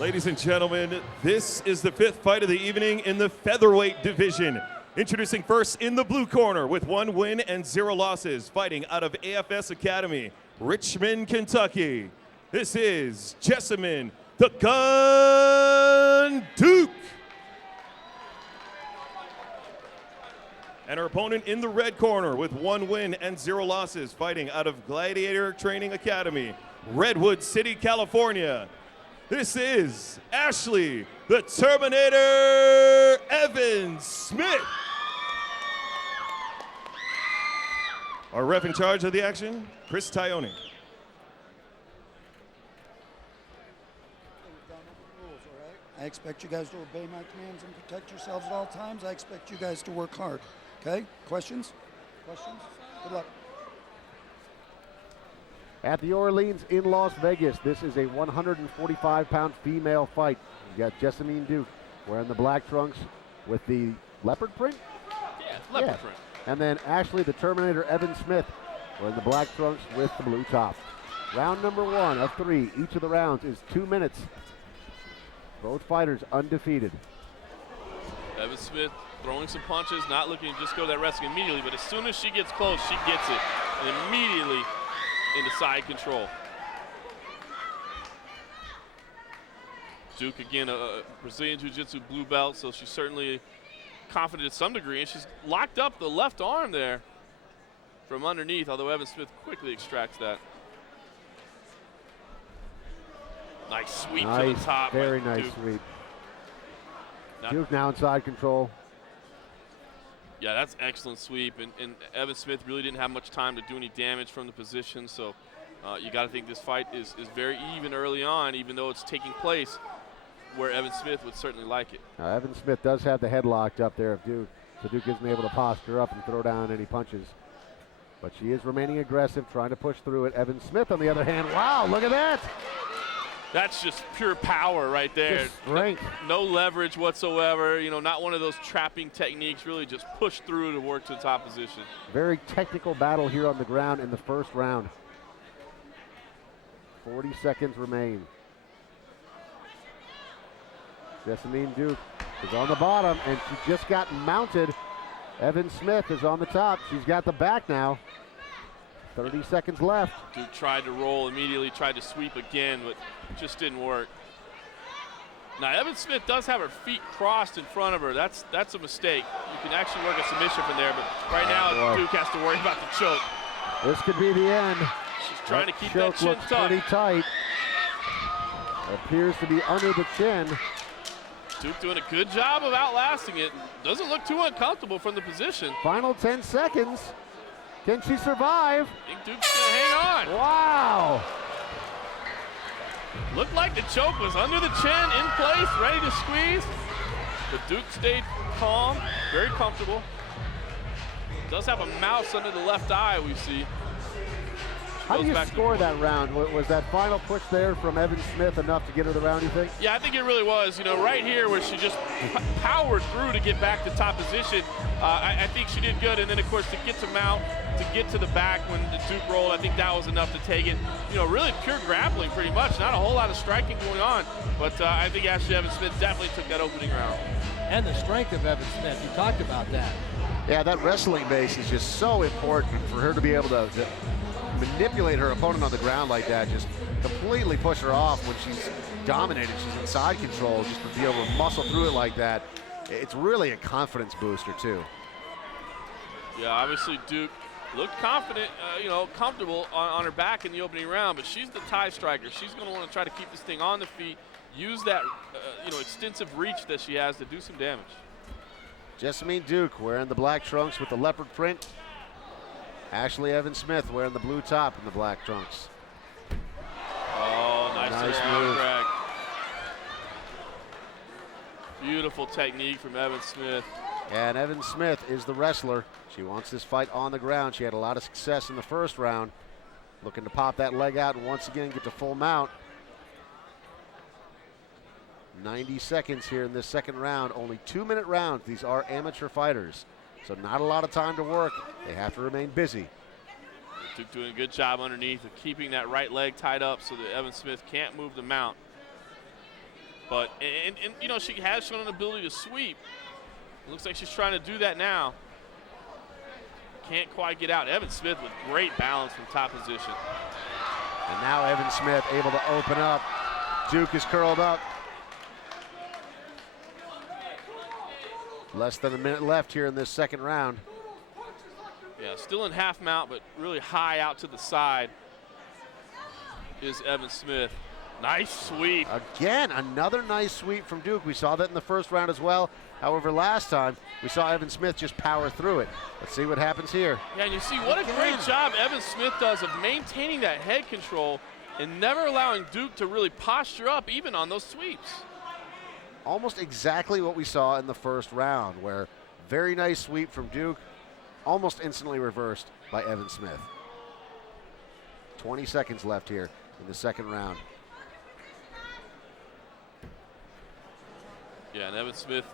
Ladies and gentlemen, this is the fifth fight of the evening in the featherweight division. Introducing first in the blue corner with 1 win and 0 losses, fighting out of AFS Academy, Richmond, Kentucky. This is Jessamyn, the Gun Duke. And her opponent in the red corner with 1 win and 0 losses, fighting out of Gladiator Training Academy, Redwood City, California. This is Ashlee, the Terminator Evans Smith. Our ref in charge of the action, Chris Tione. I expect you guys to obey my commands and protect yourselves at all times. I expect you guys to work hard. Okay? Questions? Questions? Good luck. At the Orleans in Las Vegas, this is a 145-pound female fight. You got Jessamyn Duke wearing the black trunks with the leopard print? Yeah, leopard print. And then Ashlee, the Terminator Evans Smith, wearing the black trunks with the blue top. Round number 1 of 3. Each of the rounds is 2 minutes. Both fighters undefeated. Evans Smith throwing some punches, not looking to just go to that wrestling immediately, but as soon as she gets close, she gets it. And immediately into side control. Duke, again, a Brazilian Jiu-Jitsu blue belt, so she's certainly confident to some degree, and she's locked up the left arm there from underneath, although Evans Smith quickly extracts that. Nice sweep to the top. Very nice Duke. sweep. Duke now in side control. Yeah, that's excellent sweep, and Evan Smith really didn't have much time to do any damage from the position, so you got to think this fight is very even early on, even though it's taking place where Evan Smith would certainly like it. Now, Evan Smith does have the head locked up there of Duke, so Duke isn't able to posture up and throw down any punches. But she is remaining aggressive, trying to push through it. Evan Smith, on the other hand, wow, look at that! That's just pure power right there. Just strength. No leverage whatsoever. You know, not one of those trapping techniques. Really just push through to work to the top position. Very technical battle here on the ground in the first round. 40 seconds remain. Jessamyn Duke is on the bottom, and she just got mounted. Evan Smith is on the top. She's got the back now. 30 seconds left. Duke tried to roll immediately, tried to sweep again, but just didn't work. Now, Evan Smith does have her feet crossed in front of her. That's a mistake. You can actually work a submission from there, but right now Duke has to worry about the choke. This could be the end. She's trying to keep choke that chin looks tucked. pretty tight. Appears to be under the chin. Duke doing a good job of outlasting it. Doesn't look too uncomfortable from the position. Final 10 seconds. Can she survive? I think Duke's gonna hang on. Wow. Looked like the choke was under the chin, in place, ready to squeeze. But Duke stayed calm, very comfortable. Does have a mouse under the left eye, we see. How do you score that round? Was that final push there from Evan Smith enough to get her the round, you think? Yeah, I think it really was. You know, right here where she just powered through to get back to top position, I think she did good. And then, of course, to get to mount, to get to the back when the Duke rolled, I think that was enough to take it. You know, really pure grappling pretty much. Not a whole lot of striking going on. But I think Ashlee Evans Smith definitely took that opening round. And the strength of Evan Smith. You talked about that. Yeah, that wrestling base is just so important for her to be able to manipulate her opponent on the ground like that, just completely push her off when she's dominated. She's in side control, just to be able to muscle through it like that. It's really a confidence booster, too. Yeah, obviously Duke looked confident, you know, comfortable on her back in the opening round, but she's the tie striker. She's going to want to try to keep this thing on the feet, use that, you know, extensive reach that she has to do some damage. Jessamyn Duke wearing the black trunks with the leopard print. Ashlee Evans Smith wearing the blue top and the black trunks. Oh, nice move. drag. Beautiful technique from Evan Smith. And Evan Smith is the wrestler. She wants this fight on the ground. She had a lot of success in the first round. Looking to pop that leg out and once again get to full mount. 90 seconds here in this second round. Only 2-minute rounds. These are amateur fighters, so not a lot of time to work. They have to remain busy. Duke doing a good job underneath of keeping that right leg tied up so that Evan Smith can't move the mount. But, and you know, she has shown an ability to sweep. It looks like she's trying to do that now. Can't quite get out. Evan Smith with great balance from top position. And now Evan Smith able to open up. Duke is curled up. Less than a minute left here in this second round. Yeah, still in half mount, but really high out to the side is Evan Smith. Nice sweep. Again, another nice sweep from Duke. We saw that in the first round as well. However, last time we saw Evan Smith just power through it. Let's see what happens here. Yeah, and you see what a great job Evan Smith does of maintaining that head control and never allowing Duke to really posture up even on those sweeps. Almost exactly what we saw in the first round, where very nice sweep from Duke, almost instantly reversed by Evan Smith. 20 seconds left here in the second round. Yeah, and Evan Smith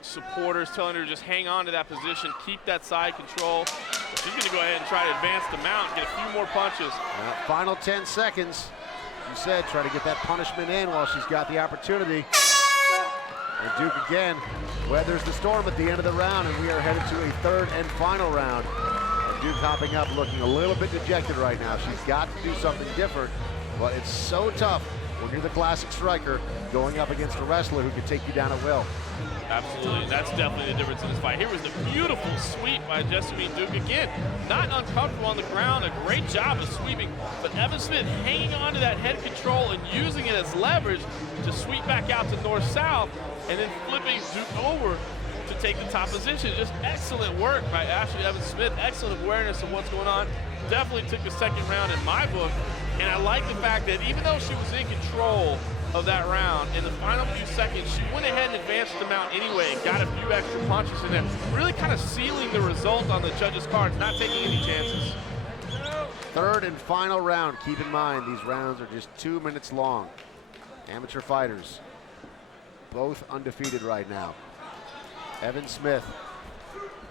supporters telling her to just hang on to that position, keep that side control. She's going to go ahead and try to advance the mount and get a few more punches. Final 10 seconds. You said try to get that punishment in while she's got the opportunity. And Duke again weathers the storm at the end of the round, and we are headed to a third and final round. And Duke hopping up looking a little bit dejected right now. She's got to do something different, but it's so tough when you're the classic striker going up against a wrestler who can take you down at will. Absolutely, that's definitely the difference in this fight. Here was the beautiful sweep by Jessamyn Duke. Again, not uncomfortable on the ground, a great job of sweeping, but Evan Smith hanging on to that head control and using it as leverage to sweep back out to north-south, and then flipping Duke over to take the top position. Just excellent work by Ashlee Evan Smith, excellent awareness of what's going on. Definitely took the second round in my book, and I like the fact that even though she was in control of that round, in the final few seconds, she went ahead and advanced the mount anyway and got a few extra punches in there, really kind of sealing the result on the judges' cards, not taking any chances. Third and final round. Keep in mind, these rounds are just 2 minutes long. Amateur fighters, both undefeated right now. Evan Smith,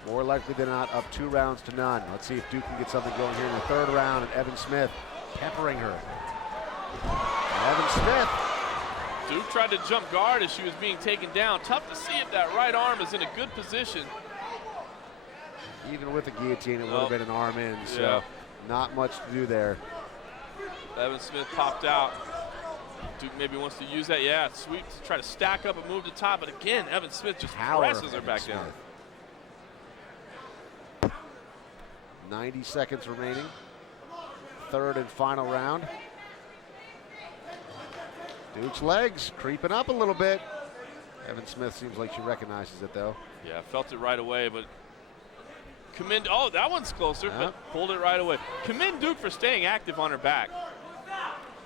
more likely than not, up 2 rounds to none. Let's see if Duke can get something going here in the third round, and Evan Smith peppering her. Evan Smith. Duke tried to jump guard as she was being taken down. Tough to see if that right arm is in a good position. Even with the guillotine, it would have been an arm in, so not much to do there. Evan Smith popped out. Duke maybe wants to use that. Yeah, sweep to try to stack up and move to top, but again, Evan Smith just presses her back down. 90 seconds remaining. Third and final round. Duke's legs creeping up a little bit. Evan Smith seems like she recognizes it, though. Yeah, felt it right away, but commend, oh, that one's closer, but pulled it right away. Commend Duke for staying active on her back.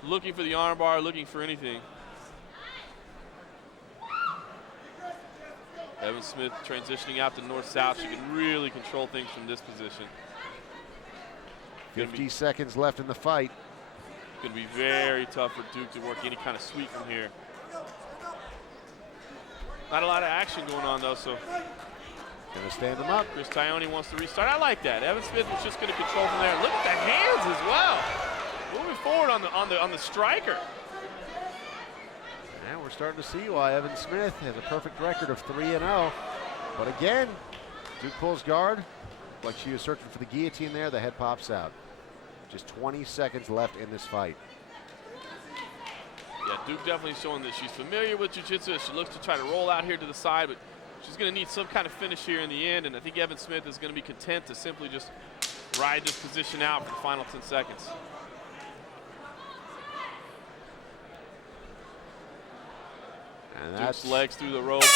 Looking for the arm bar, looking for anything. Evan Smith transitioning out to north-south. She can really control things from this position. 50 seconds left in the fight. Going to be very tough for Duke to work any kind of sweep from here. Not a lot of action going on, though, so. Gonna stand them up. Chris Tione wants to restart. I like that. Evan Smith was just going to control from there. Look at the hands as well. Moving forward on the striker. And we're starting to see why Evan Smith has a perfect record of 3-0. But again, Duke pulls guard. Like she was searching for the guillotine there, the head pops out. Just 20 seconds left in this fight. Yeah, Duke definitely showing that she's familiar with jiu-jitsu. She looks to try to roll out here to the side, but she's going to need some kind of finish here in the end, and I think Evan Smith is going to be content to simply just ride this position out for the final 10 seconds. And Duke's legs through the ropes.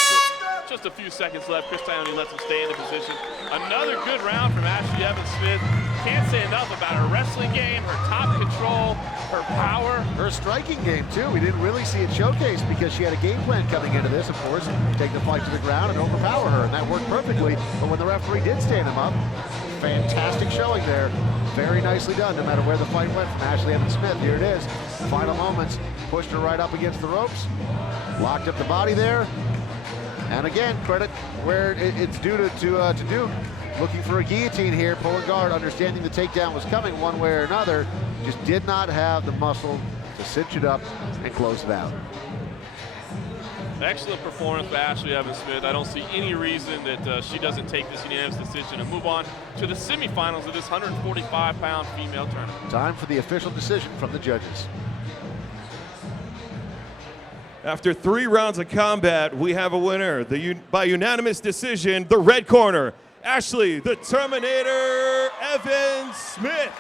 Just a few seconds left. Chris Tione lets him stay in the position. Another good round from Ashlee Evan Smith. Can't say enough about her wrestling game, her top control, her power. Her striking game, too. We didn't really see it showcased because she had a game plan coming into this, of course, take the fight to the ground and overpower her, and that worked perfectly. But when the referee did stand him up, fantastic showing there. Very nicely done, no matter where the fight went from Ashlee Evan Smith. Here it is. Final moments. Pushed her right up against the ropes. Locked up the body there. And again, credit where it's due to Duke. Looking for a guillotine here, pulling guard, understanding the takedown was coming one way or another. Just did not have the muscle to cinch it up and close it out. Excellent performance by Ashlee Evans-Smith. I don't see any reason that she doesn't take this unanimous decision and move on to the semifinals of this 145-pound female tournament. Time for the official decision from the judges. After 3 rounds of combat, we have a winner. By unanimous decision, the red corner, Ashlee the Terminator Evans-Smith.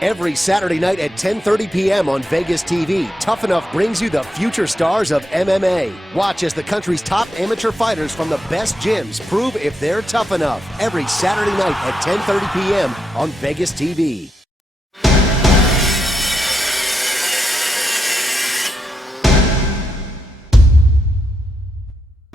Every Saturday night at 10:30 p.m. on Vegas TV, Tuff-N-Uff brings you the future stars of MMA. Watch as the country's top amateur fighters from the best gyms prove if they're tough enough. Every Saturday night at 10:30 p.m. on Vegas TV.